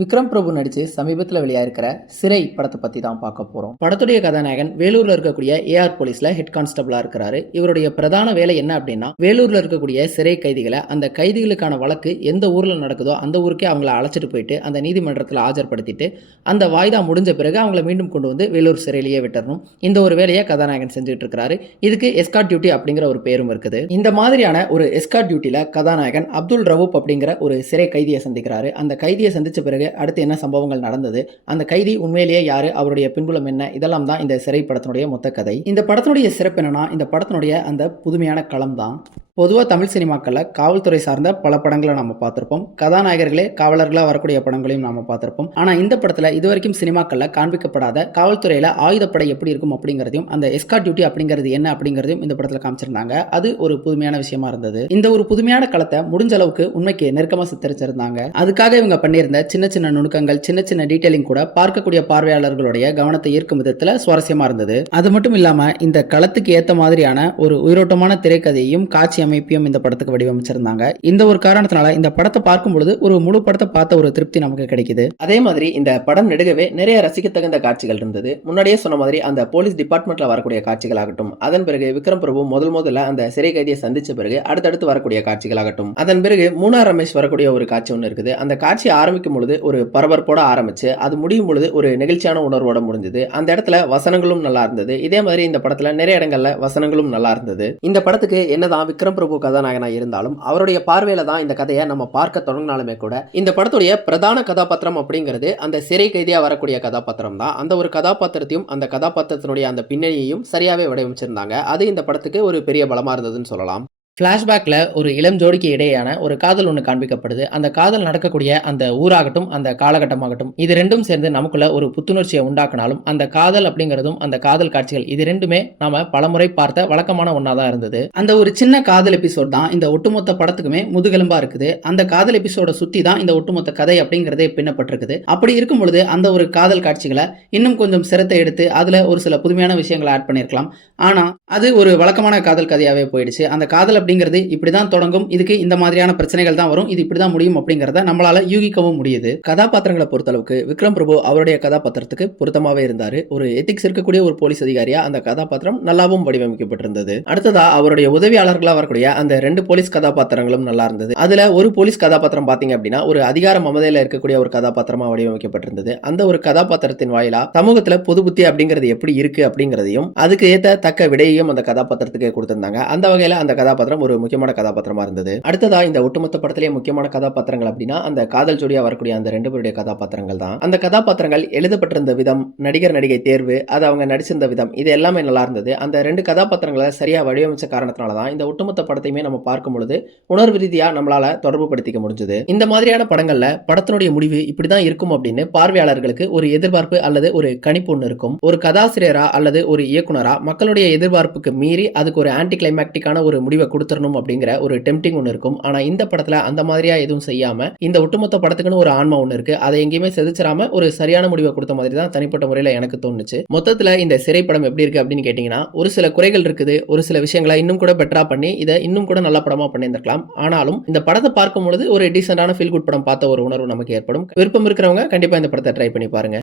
விக்ரம் பிரபு நடிச்சு சமீபத்தில் வெளியாயிருக்கிற சிறை படத்தை பத்தி தான் பார்க்க போறோம். படத்துடைய கதாநாயகன் வேலூர்ல இருக்கக்கூடிய ஏஆர் போலீஸ்ல ஹெட் கான்ஸ்டபிளா இருக்கிறாரு. இவருடைய பிரதான வேலை என்ன அப்படின்னா, வேலூர்ல இருக்கக்கூடிய சிறை கைதிகளை, அந்த கைதிகளுக்கான வழக்கு எந்த ஊர்ல நடக்குதோ அந்த ஊருக்கே அவங்கள அழைச்சிட்டு போயிட்டு அந்த நீதிமன்றத்தில் ஆஜர்படுத்திட்டு அந்த வாய்தா முடிஞ்ச பிறகு அவங்கள மீண்டும் கொண்டு வந்து வேலூர் சிறையிலேயே விட்டுறணும். இந்த ஒரு வேலையை கதாநாயகன் செஞ்சுட்டு இருக்கிறாரு. இதுக்கு எஸ்கார்ட் டியூட்டி அப்படிங்கிற ஒரு பேரும் இருக்குது. இந்த மாதிரியான ஒரு எஸ்கார்ட் டியூட்டில கதாநாயகன் அப்துல் ரவூப் அப்படிங்கிற ஒரு சிறை கைதியை சந்திக்கிறாரு. அந்த கைதியை சந்திச்ச பிறகு அடுத்து என்ன சம்பவங்கள் நடந்தது, அந்த கைதி உண்மையிலேயே யாரு, அவருடைய பின்புலம் என்ன, இதெல்லாம் தான் இந்த சிறை படத்தினுடைய மொத்த கதை. இந்த படத்தினுடைய சிறப்பு என்னன்னா, இந்த படத்தினுடைய அந்த புதுமையான களம் தான். பொதுவாக தமிழ் சினிமாக்களில் காவல்துறை சார்ந்த பல படங்களை நம்ம பார்த்துருப்போம். கதாநாயகர்களே காவலர்களாக வரக்கூடிய படங்களையும் நம்ம பார்த்துருப்போம். ஆனால் இந்த படத்தில் இதுவரைக்கும் சினிமாக்களில் காண்பிக்கப்படாத காவல்துறையில் ஆயுதப்படை எப்படி இருக்கும் அப்படிங்கிறதையும், அந்த எஸ்கார்ட் டியூட்டி அப்படிங்கிறது என்ன அப்படிங்கிறதையும் இந்த படத்தில் காமிச்சிருந்தாங்க. அது ஒரு புதுமையான விஷயமா இருந்தது. இந்த ஒரு புதுமையான களத்தை முடிஞ்ச அளவுக்கு உண்மைக்கு நெருக்கமாக சித்தரிச்சிருந்தாங்க. அதுக்காக இவங்க பண்ணியிருந்த சின்ன சின்ன நுணுக்கங்கள், சின்ன சின்ன டீட்டெயிலிங் கூட பார்க்கக்கூடிய பார்வையாளர்களுடைய கவனத்தை ஈர்க்கும் விதத்தில் சுவாரஸ்யமா இருந்தது. அது மட்டும் இல்லாமல் இந்த களத்துக்கு ஏற்ற மாதிரியான ஒரு உயிரோட்டமான திரைக்கதையும் காட்சி அமைப்பையும் இந்த படத்துக்கு வடிவமைச்சிருந்தாங்க. இந்த ஒரு காரணத்தினால இந்த படத்தை பார்க்கும் பொழுது ஒரு முழு படத்தை பார்த்த ஒரு திருப்தி நமக்கு கிடைக்குது. அதே மாதிரி இந்த படம் நெடுகவே நிறைய ரசிக்கத்தகுந்த காட்சிகள் இருந்தது. முன்னாடியே சொன்ன மாதிரி அந்த போலீஸ் டிபார்ட்மெண்ட்ல வரக்கூடிய காட்சிகள் ஆகட்டும், அதன் பிறகு விக்ரம் பிரபு முதல்ல அந்த சிறை கைதியை சந்திச்ச பிறகு அடுத்தடுத்து வரக்கூடிய காட்சிகள் ஆகட்டும், அதன் பிறகு மூணார் ரமேஷ் வரக்கூடிய ஒரு காட்சி ஒன்று இருக்குது. அந்த காட்சி ஆரம்பிக்கும் பொழுது ஒரு பரபரப்போட ஆரம்பிச்சு அது முடியும் பொழுது ஒரு நெகிழ்ச்சியான உணர்வோட முடிஞ்சது. அந்த இடத்துல வசனங்களும் நல்லா இருந்தது. இதே மாதிரி இந்த படத்துல நிறைய இடங்கள்ல வசனங்களும் நல்லா இருந்தது. இந்த படத்துக்கு என்னதான் விக்ரம் பிரபு கதாநாயகனா இருந்தாலும் அவருடைய பார்வையில தான் இந்த கதையை நம்ம பார்க்க தொடங்கினாலுமே கூட இந்த படத்துடைய பிரதான கதாபாத்திரம் அப்படிங்கிறது அந்த சிறை கைதியா வரக்கூடிய கதாபாத்திரம் தான். அந்த ஒரு கதாபாத்திரத்தையும் அந்த கதாபாத்திரத்தினுடைய அந்த பின்னணியையும் சரியாவே வடிவமைச்சிருந்தாங்க. அது இந்த படத்துக்கு ஒரு பெரிய பலமா இருந்ததுன்னு சொல்லலாம். ஃப்ளாஷ்பேக்கில் ஒரு இளம் ஜோடிக்கு இடையேயான ஒரு காதல் ஒன்று காண்பிக்கப்படுது. அந்த காதல் நடக்கக்கூடிய அந்த ஊராகட்டும், அந்த காலகட்டமாகட்டும், இது ரெண்டும் சேர்ந்து நமக்குள்ள ஒரு புத்துணர்ச்சியை உண்டாக்கினாலும் அந்த காதல் அப்படிங்கிறதும் அந்த காதல் காட்சிகள் இது ரெண்டுமே நாம பலமுறை பார்த்த வழக்கமான ஒன்றா தான் இருந்தது. அந்த ஒரு சின்ன காதல் எபிசோட் தான் இந்த ஒட்டுமொத்த படத்துக்குமே முதுகெலும்பா இருக்குது. அந்த காதல் எபிசோட சுற்றி தான் இந்த ஒட்டுமொத்த கதை அப்படிங்கிறதே பின்னப்பட்டிருக்குது. அப்படி இருக்கும் பொழுது அந்த ஒரு காதல் காட்சிகளை இன்னும் கொஞ்சம் சிரத்தை எடுத்து அதில் ஒரு சில புதுமையான விஷயங்களை ஆட் பண்ணியிருக்கலாம். ஆனால் அது ஒரு வழக்கமான காதல் கதையாகவே போயிடுச்சு. அந்த காதல் அப்படிங்கிறது இப்படிதான் தொடங்கும், இதுக்கு இந்த மாதிரியான பிரச்சனைகள் தான் வரும், இது இப்படிதான் முடியும் அப்படிங்கறத நம்மளால யூகிக்கவும் முடியுது. கதாபாத்திரங்களை பொறுத்தளவுக்கு விக்ரம் பிரபு அவருடைய கதாபாத்திரத்துக்கு பொருத்தமாவே இருந்தாரு. ஒரு எத்திக்ஸ் இருக்கக்கூடிய ஒரு போலீஸ் அதிகாரியா அந்த கதாபாத்திரம் நல்லாவும் வடிவமைக்கப்பட்டிருந்தது. அடுத்ததா அவருடைய உதவியாளர்களா வரக்கூடிய அந்த 2 போலீஸ் கதாபாத்திரங்களும் நல்லா இருந்தது. அதுல ஒரு போலீஸ் கதாபாத்திரம் பாத்தீங்க அப்படின்னா ஒரு அதிகார மமதையில இருக்கக்கூடிய ஒரு கதாபாத்திரமா வடிவமைக்கப்பட்டிருந்தது. அந்த ஒரு கதாபாத்திரத்தின் வாயிலா சமூகத்துல பொது புத்தி அப்படிங்கிறது எப்படி இருக்கு அப்படிங்கிறதையும் அதுக்கு ஏத்த தக்க விடையையும் அந்த கதாபாத்திரத்துக்கு கொடுத்திருந்தாங்க. அந்த வகையில அந்த கதாபாத்திரம் ஒரு முக்கியமான கதாபாத்திரமா இருந்தது. அடுத்ததா இந்த ஒட்டுமொத்த படத்திலேயே முக்கியமான கதாபாத்திரங்கள் அப்படின்னா அந்த காதல் ஜோடியா வரக்கூடிய அந்த 2 பேருடைய கதாபாத்திரங்கள் தான். அந்த கதாபாத்திரங்கள் எழுதப்பட்டிருந்த விதம், நடிகர் நடிகை தேர்வு, அது அவங்க நடிச்சிருந்த விதம், இது எல்லாமே நல்லா இருந்தது. அந்த 2 கதாபாத்திரங்களை சரியா வடிவமைச்ச காரணத்தினால தான் இந்த ஒட்டுமொத்த படத்தையுமே நம்ம பார்க்கும் பொழுது உணர்வு ரீதியா நம்மளால தொடர்பு படுத்திக்க முடிஞ்சது. இந்த மாதிரியான படங்கள்ல படத்தினுடைய முடிவு இப்படிதான் இருக்கும் அப்படின்னு பார்வையாளர்களுக்கு ஒரு எதிர்பார்ப்பு அல்லது ஒரு கணிப்பு ஒன்று இருக்கும். ஒரு கதாசிரியரா அல்லது ஒரு இயக்குனரா மக்களுடைய எதிர்பார்ப்புக்கு மீறி அதுக்கு ஒரு ஆன்டி கிளைமேக்டிக்கான ஒரு முடிவை கொடுத்துடணும் அப்படிங்கிற ஒரு டெம்டிங் ஒன்று இருக்கும். ஆனா இந்த படத்துல அந்த மாதிரியா எதுவும் செய்யாம இந்த ஒட்டுமொத்த படத்துக்குன்னு ஒரு ஆன்மா ஒன்று இருக்கு. அதை எங்கேயுமே செதுச்சிராம ஒரு சரியான முடிவை கொடுத்த மாதிரி தான் தனிப்பட்ட முறையில எனக்கு தோணுச்சு. மொத்தத்துல இந்த சிறைப்படம் எப்படி இருக்கு அப்படின்னு கேட்டீங்கன்னா ஒரு சில குறைகள் இருக்குது. ஒரு சில விஷயங்களை இன்னும் கூட பெட்டரா பண்ணி இதை இன்னும் கூட நல்ல படமா பண்ணியிருந்திருக்கலாம். ஆனாலும் இந்த படத்தை பார்க்கும் பொழுது ஒரு டீசென்டான ஃபீல் குட் படம் பார்த்த ஒரு உணர்வு நமக்கு ஏற்படும். விருப்பம் இருக்கிறவங்க கண்டிப்பா இந்த படத்தை ட்ரை பண்ணி பாருங்க.